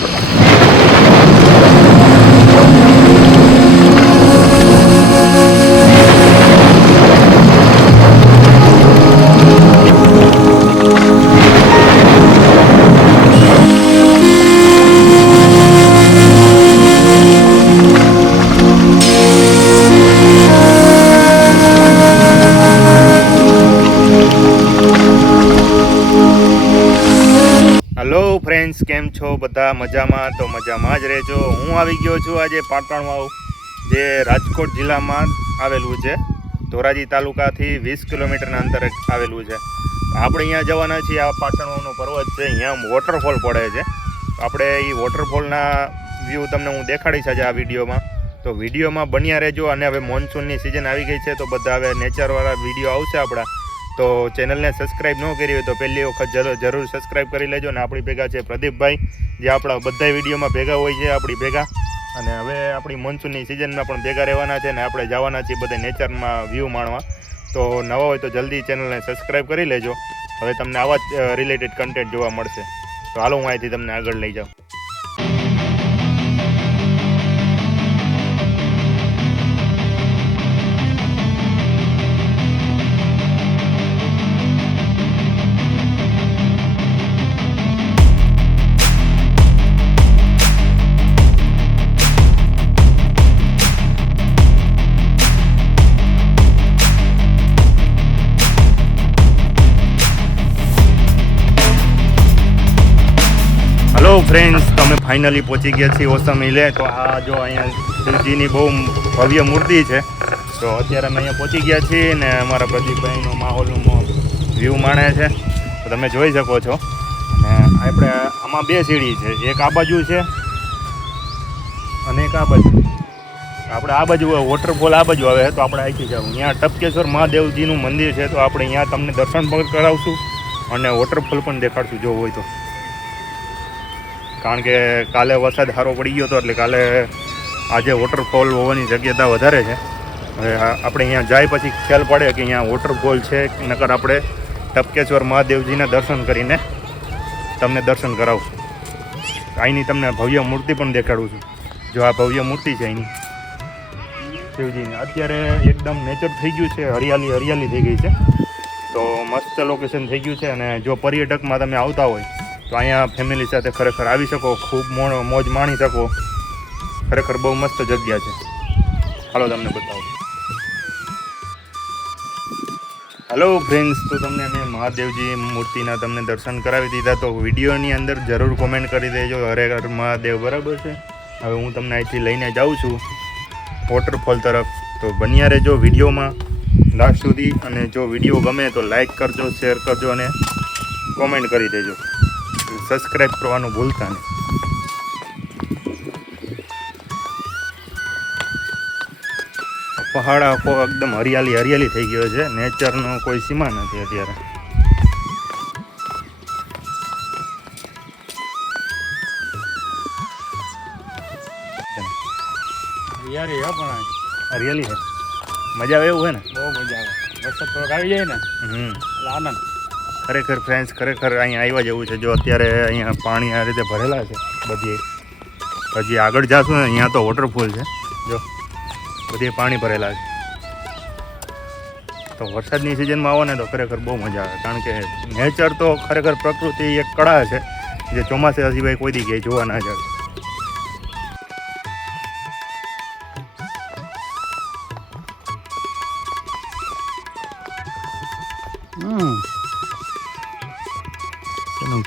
Hello friends, કેમ છો બધા? મજામાં? તો મજામાં જ રહેજો. હું આવી ગયો છું આજે પાટણવાવ, જે રાજકોટ જિલ્લામાં આવેલું છે. ધોરાજી તાલુકાથી 20 કિલોમીટરના અંતરે આવેલું છે. આપણે અહીંયા જવાના છીએ. આ પાટણવાવનો પર્વત છે, અહીંયા વોટરફોલ પડે છે. આપણે એ વોટરફોલના વ્યૂ તમને હું દેખાડીશ આજે આ વિડીયોમાં. તો વિડીયોમાં બન્યા રહેજો. અને હવે મોન્સૂનની સિઝન આવી ગઈ છે, તો બધા હવે નેચરવાળા વિડીયો આવશે આપણા. તો ચેનલને સબસ્ક્રાઈબ ન કરી હોય તો પહેલી વખત જરૂર સબસ્ક્રાઈબ કરી લેજો. અને આપણી ભેગા છે પ્રદીપભાઈ, જે આપણા બધા વિડીયોમાં ભેગા હોય છે આપણી ભેગા. અને હવે આપણી મોન્સૂનની સિઝનમાં પણ ભેગા રહેવાના છે. અને આપણે જવાના છીએ બધા નેચરમાં વ્યૂ માણવા. તો નવા હોય તો જલ્દી ચેનલને સબસ્ક્રાઈબ કરી લેજો. હવે તમને આવા જ રિલેટેડ કન્ટેન્ટ જોવા મળશે. તો હાલો, હું અહીંથી તમને આગળ લઈ જાઉં. હેલો ફ્રેન્ડ્સ, તો અમે ફાઇનલી પહોંચી ગયા છીએ ઓસમ હિલે. તો આ જો અહીંયા શિવજીની બહુ ભવ્ય મૂર્તિ છે. તો અત્યારે અમે અહીંયા પહોંચી ગયા છીએ ને અમારા પ્રદીપભાઈનો માહોલનું વ્યૂ માણે છે. તો તમે જોઈ શકો છો. અને આપણે આમાં બે સીડી છે, એક આ બાજુ છે અને એક આ બાજુ. આપણે આ બાજુ વોટરફોલ આ બાજુ આવે તો આપણે અહીંથી જાઉં. અહીંયા ટપકેશ્વર મહાદેવજીનું મંદિર છે, તો આપણે અહીંયા તમને દર્શન પણ કરાવશું અને વોટરફોલ પણ દેખાડશું જો હોય તો. કારણ કે કાલે વરસાદ સારો પડી ગયો હતો, એટલે કાલે આજે વોટરફોલ હોવાની શક્યતા વધારે છે. હવે આપણે અહીંયા જાય પછી ખ્યાલ પડે કે અહીંયા વોટરફોલ છે, નકર આપણે ટપકેશ્વર મહાદેવજીના દર્શન કરીને તમને દર્શન કરાવશું. અહીંની તમને ભવ્ય મૂર્તિ પણ દેખાડું છું. જો આ ભવ્ય મૂર્તિ છે અહીંની શિવજીની. અત્યારે એકદમ નેચર થઈ ગયું છે, હરિયાળી થઈ ગઈ છે. તો મસ્ત લોકેશન થઈ ગયું છે. અને જો પર્યટકમાં તમે આવતા હોય તો અહીંયા ફેમિલી સાથે ખરેખર આવી શકો, ખૂબ મોજ માણી શકો. ખરેખર બહુ મસ્ત જગ્યા છે. હાલો તમને બતાવો. હેલો ફ્રેન્ડ્સ, તો તમને મેં મહાદેવજી મૂર્તિના તમને દર્શન કરાવી દીધા. તો વિડીયોની અંદર જરૂર કોમેન્ટ કરી દેજો હરે હર મહાદેવ, બરાબર છે. હવે હું તમને અહીંથી લઈને જાઉં છું વોટરફોલ તરફ. તો બન્યા રહેજો વિડીયોમાં લાસ્ટ સુધી. અને જો વિડીયો ગમે તો લાઈક કરજો, શેર કરજો અને કોમેન્ટ કરી દેજો. સબસ્ક્રાઈબ કરવાનું ભૂલતા નહીં. પહાડ આખો એકદમ હરિયાળી થઈ ગયો છે. નેચરનો કોઈ સીમા નથી અત્યારે. હરિયાળી છે, મજા આવે એવું હોય ને? બહુ મજા આવે. વરસાદ થોડોક આવી જાય ને આનંદ. ખરેખર ફ્રેન્ડ્સ, ખરેખર અહીંયા આવ્યા જેવું છે. જો અત્યારે અહીંયા પાણી આ રીતે ભરેલા છે બધી. હજી આગળ જાશું ને અહીંયા તો વોટરફોલ છે. જો બધી પાણી ભરેલા છે. તો વરસાદની સિઝનમાં આવો ને તો ખરેખર બહુ મજા આવે. કારણ કે નેચર તો ખરેખર પ્રકૃતિ એક કળા છે, જે ચોમાસે સિવાય કોઈ દી ક્યાંય જોવા ના જાય.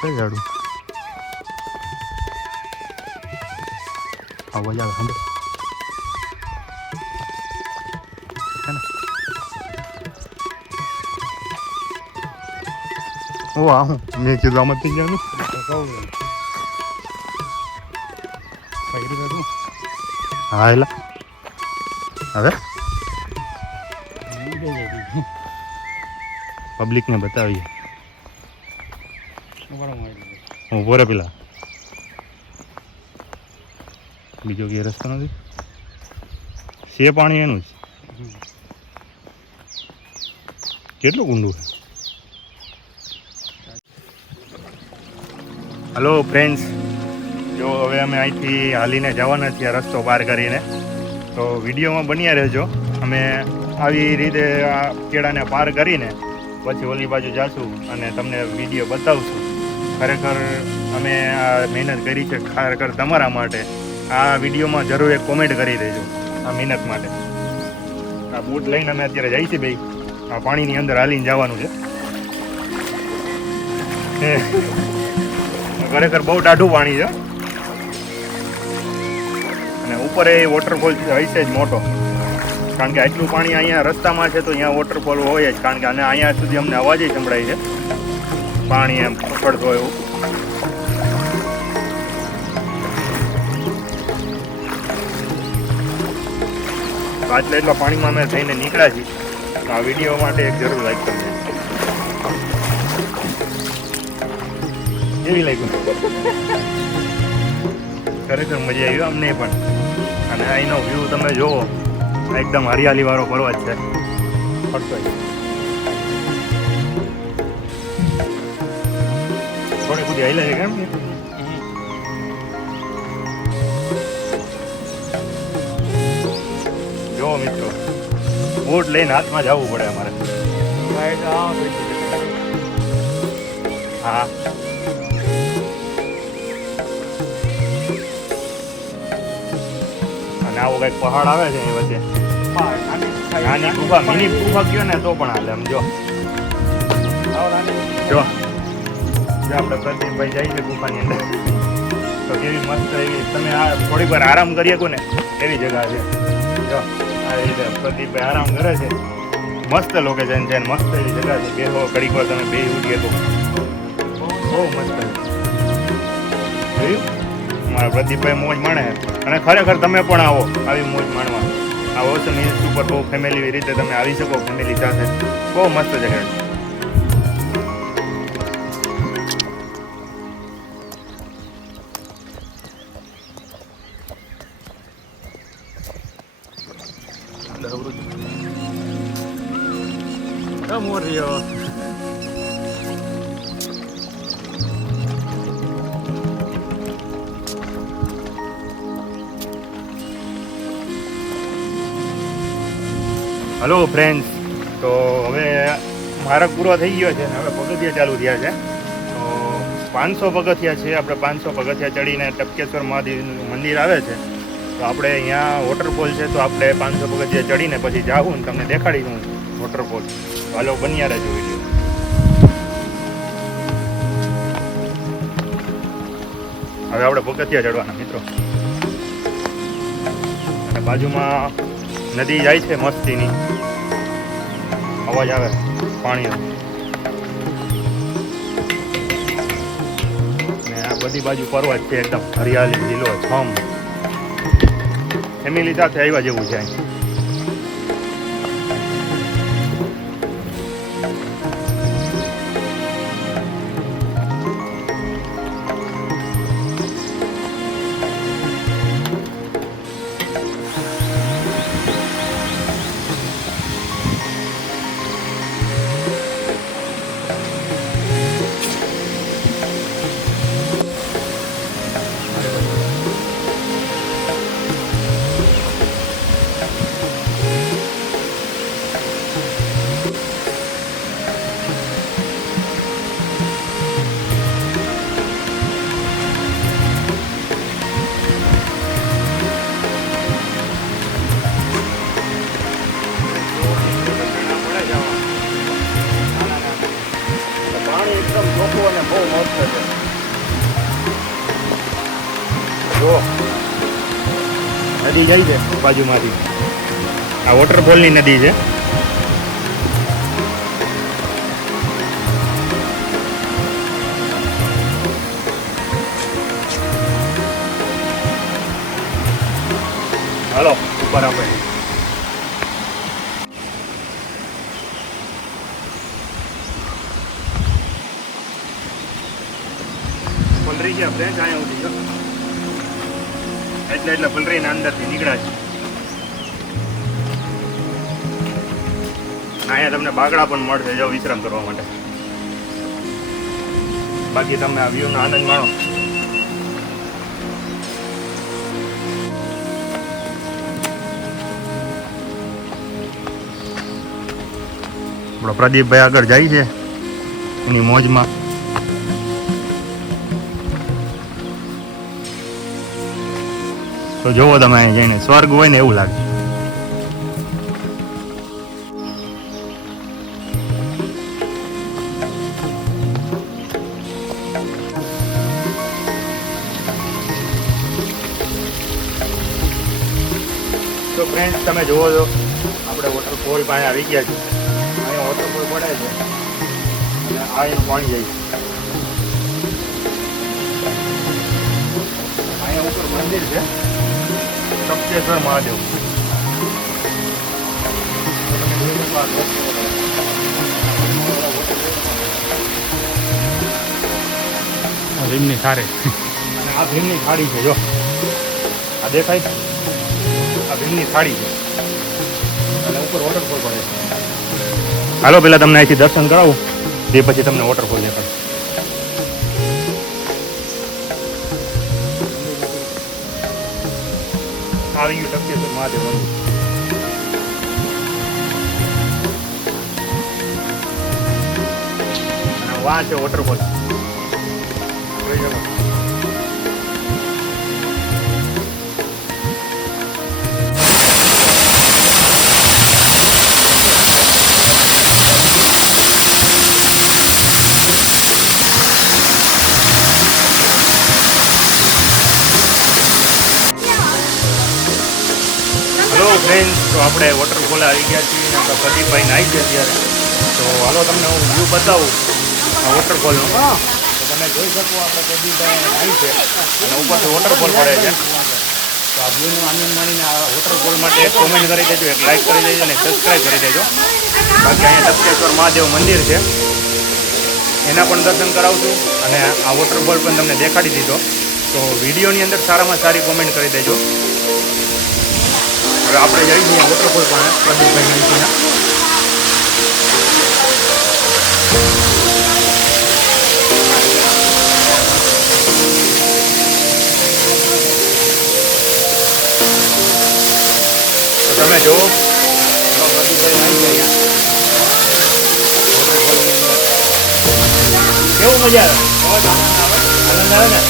કઈ ગાડું અવાજ આવે સાંભળે ઓ આ હું મેં કીધું આમાં થઈ જવાનું. હા એલા હવે પબ્લિકને બતાવીએ. હું બોરે પેલા બીજો કે રસ્તો નથી છે, પાણી એનું જ. કેટલું ઊંડું છે. હેલો ફ્રેન્ડ્સ, જો હવે અમે અહીંથી હાલીને જવાના છીએ રસ્તો પાર કરીને. તો વિડીયોમાં બન્યા રહેજો. અમે આવી રીતે આ કેળાને પાર કરીને પછી ઓલી બાજુ જાશું અને તમને વિડીયો બતાવશું. ખરેખર અમે આ મહેનત કરી છે ખરેખર તમારા માટે. આ વિડીયોમાં જરૂર એક કોમેન્ટ કરી દેજો આ મહેનત માટે. આ બૂટ લઈને અમે અત્યારે જઈએ છીએ ભાઈ. આ પાણીની અંદર હાલીને જવાનું છે. ખરેખર બહુ ટાઢું પાણી છે અને ઉપર એ વોટરફોલ હશે જ મોટો. કારણ કે આટલું પાણી અહીંયા રસ્તામાં છે તો અહીંયા વોટરફોલ હોય જ. કારણ કે અને અહીંયા સુધી અમને અવાજ સંભળાય છે પાણી એમ પકડતો એવું. આટલા એટલા પાણીમાં અમે થઈને નીકળ્યા છીએ. આ વિડીયો માટે એક જરૂર લાઈક કરજો. કેવી લાગ્યું? ખરેખર મજા આવી અમને પણ. અને અહીંનો વ્યૂ તમે જુઓ, એકદમ હરિયાળી વાળો પર્વત છે. ફરતો થોડી બધી હાઈલા છે કેમ? જો મિત્રો, બોટ લઈને હાથમાં જવું પડે અમારે. હા, અને આવો કઈક પહાડ આવે છે એ વચ્ચે. નાની ગુફા, મિની ગુફા કયો ને તો પણ હાલે. આમ જો જો આપણે પ્રદીપભાઈ જાય છે ગુફાની અંદર. તો કેવી મસ્ત એવી તમે આ થોડીક વાર આરામ કરી શકો ને એવી જગ્યા છે. જો આ રીતે પ્રદીપભાઈ આરામ કરે છે. મસ્ત લોકેશન છે, મસ્ત એવી જગ્યા છે. બેહો ઘડીક વાર તમે બે ઉઠીએ તો બહુ મસ્ત છે. જોયું મારા પ્રદીપભાઈ મોજ માણે. અને ખરેખર તમે પણ આવો આવી મોજ માણવા. આ ઓસમ હિલ્સ ઉપર બહુ ફેમિલી રીતે તમે આવી શકો ફેમિલી સાથે. બહુ મસ્ત જગ્યા છે. મોરિયો હલો ફ્રેન્ડ્સ, તો હવે માર્ગ પૂરો થઈ ગયો છે. હવે પગથિયા ચાલુ થયા છે. તો 500 પગથિયા છે. આપણે 500 પગથિયા ચડીને ટપકેશ્વર મહાદેવનું મંદિર આવે છે. તો આપણે અહીંયા વોટરફોલ છે. તો આપણે 500 પગથિયા ચડીને પછી જાવું ને તમને દેખાડીશું વોટરફોલ. હાલો બન્યા રહેજો વિડીયો. હવે આપણે પગથિયા ચડવાના મિત્રો. અને બાજુમાં નદી જાય છે મસ્તીની. અવાજ આવે પાણીનો. ને આ બધી બાજુ પર્વત છે, એકદમ હરિયાળી લીલો છમ. ફેમિલી સાથે આવ્યા જેવું છે. એકદમ ચોખ્ખું અને બહુ મસ્ત છે. જો નદી જાય છે બાજુમાંથી. આ વોટરફોલની નદી છે. હાલો ઉપર આપણે પલરી ગયા ફ્રેન્ડ. અહીંયા ઉઠી ગયો એટલે પલરીને અંદરથી નીકળ્યા છે. અહીંયા તમને બાગડા પણ મળશે જો વિશ્રામ કરવા માટે. બાકી તમે આ વ્યૂનો આનંદ માણો. આપણો પ્રદીપભાઈ આગળ જાય છે એની મોજમાં. તો જોવો તમે અહીં જઈને સ્વર્ગ હોય ને એવું લાગે. તો ફ્રેન્ડ્સ તમે જોવો છો આપણે વોટરફોલ પાસે આવી ગયા છીએ. અહીંયા વોટરફોલ પડે છે અને આ એનું પાણી જાય છે. અહીંયા ઉપર મંદિર છે સપ્તેશ્વર મહાદેવ. ભીમની સારે અને આ ભીમની થાળી છે. જો આ દેખાય, આ ભીમની થાળી છે અને ઉપર વોટરફોલ પડે છે. હાલો પેલા તમને અહીંથી દર્શન કરાવું, તે પછી તમને વોટરફોલ દેખાડું. આવી ગયું સપ્તેશ્વર મહાદેવ મંદિર. અને વાહ છે વોટરફોલ. જોઈ શકો. હેલો ફ્રેન્ડ, તો આપણે વોટરફોલ આવી ગયા છીએ. આપણા પ્રદીપભાઈ નાહી ગયા અત્યારે. તો હાલો તમને હું વ્યૂ બતાવું આ વોટરફોલનો. તો તમે જોઈ શકો આપણે પ્રદીપભાઈ નાહી છે અને ઉપરથી વોટરફોલ પડે છે. તો આ વ્યૂનો આનંદ માણીને આ વોટરફોલ માટે એક કોમેન્ટ કરી દેજો, એક લાઈક કરી દેજો અને સબસ્ક્રાઈબ કરી દેજો. બાકી અહીંયા સપ્તેશ્વર મહાદેવ મંદિર છે એના પણ દર્શન કરાવશું અને આ વોટરફોલ પણ તમને દેખાડી દીધો. તો વિડીયોની અંદર સારામાં સારી કોમેન્ટ કરી દેજો. હવે આપણે જઈ છીએ વોટરફોલ પણ પ્રદીપભાઈ નહીં તો તમે જુઓ પ્રદીપભાઈ નહીં કેવું મજા આવે, આનંદ આવે ને.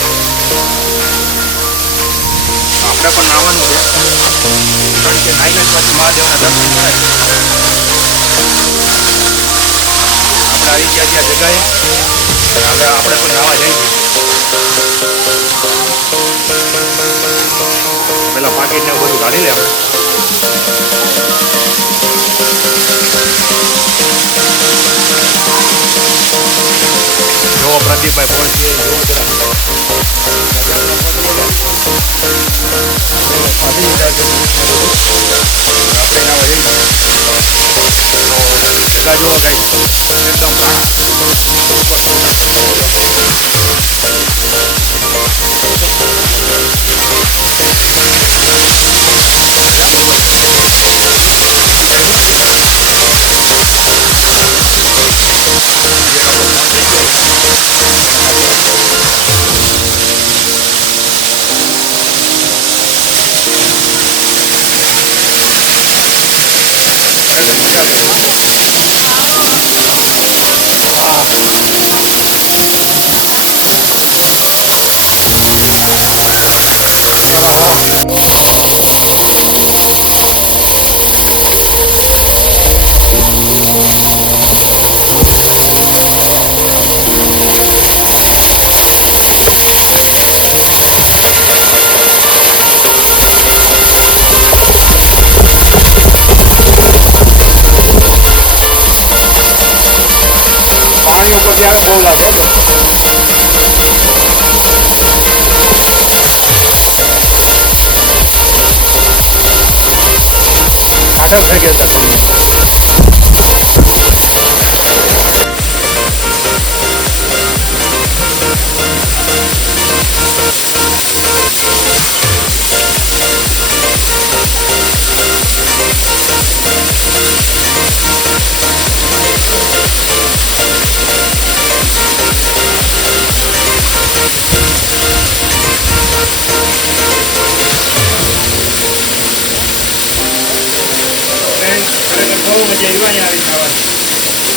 આપણે પણ નાવાનું છે કારણ કે નાઈને પછી મહાદેવના દર્શન થાય. આપણે આવી ગયા ત્યાં જગાએ હવે આપણે પણ નાવા જઈએ. પેલા પાકીટને બધું કાઢી લે આપણે. જો પ્રદીપભાઈ પહોંચીએ જો આપણે નાવા જઈએ. તો જગા જુઓ કંઈક એકદમ પાણી ઉપર ત્યારે બહુ લાગે. આનંદ થઈ ગયો છે. બહુ મજા આવી ખાવાની.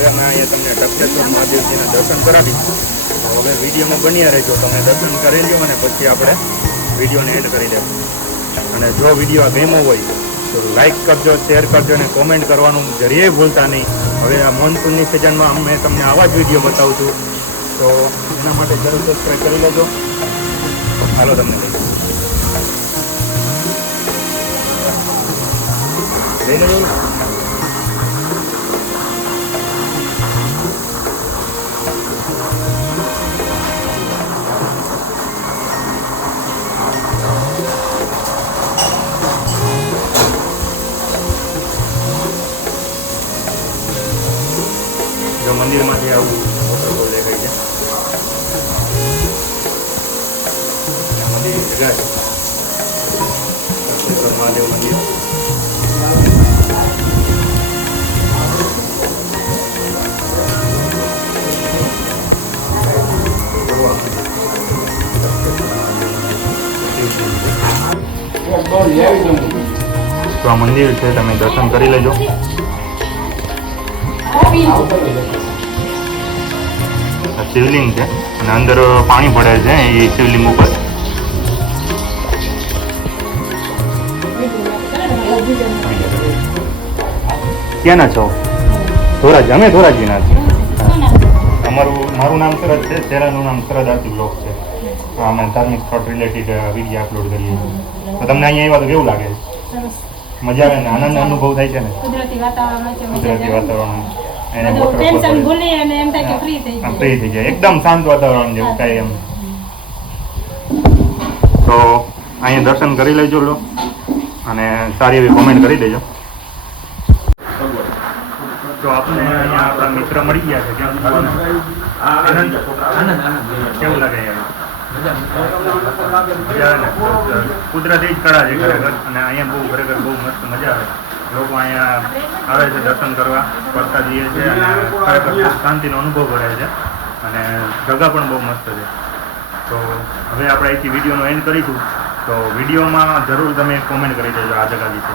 હવે અમે અહીંયા તમને ટપકેશ્વર મહાદેવજીના દર્શન કરાવીશ. તો હવે વિડીયોમાં બન્યા રહેજો, તમે દર્શન કરી લો અને પછી આપણે વિડીયોને એન્ડ કરી દેવું. અને જો વિડીયો ગમ્યો હોય તો લાઈક કરજો, શેર કરજો અને કોમેન્ટ કરવાનું જરીએ ભૂલતા નહીં. હવે આ મોન્સૂનની સિઝનમાં અમે તમને આવા જ વિડીયો બતાવું છું, તો એના માટે જરૂર સબસ્ક્રાઈબ કરી લેજો. ચાલો તમને લઈ લેજો. જો મંદિરમાંથી આવું વોટરફોલ દેખાય છે. આ મંદિર જગ્યા છે ટપકેશ્વર મહાદેવ મંદિર. તો આ મંદિર છે, તમે દર્શન કરી લેજો. આ શિવલિંગ છે અને અંદર પાણી પડે છે એ શિવલિંગ ઉપર. ક્યાંના છો? ધોરાજી. અમે ધોરાજીના છીએ. મારું નામ શરદ છે, ચેનલનું નામ શરદ આરતી બ્લોગ છે. તો અમે ધાર્મિક સ્થળ રિલેટેડ વિડીયો અપલોડ કરીએ છીએ. તો તમને અહીંયા આવ્યા તો કેવું લાગે છે? મજા આવે ને? આનંદ અનુભવ થાય છે ને? કુદરતી વાતાવરણ એને ફ્રી થઈ જાય, એકદમ શાંત વાતાવરણ જેવું કાંઈ એમ. તો અહીંયા દર્શન કરી લેજો લો અને સારી એવી કોમેન્ટ કરી દેજો. તો આપણે અહીંયા આપણા મિત્ર મળી ગયા છે. કેમ આનંદ કેવું લાગે? મજા આવે ને? કુદરતી જ કળા છે ખરેખર, અને અહીંયા બહુ ખરેખર બહુ મસ્ત મજા આવે. લોકો અહીંયા આવે છે દર્શન કરવા, કરતા જઈએ છે અને ખરેખર શાંતિનો અનુભવ કરે છે અને જગા પણ બહુ મસ્ત છે. તો હવે આપણે અહીંથી વિડીયોનો એન્ડ કરીશું. તો વિડીયોમાં જરૂર તમે કોમેન્ટ કરી દેજો આ જગા વિશે.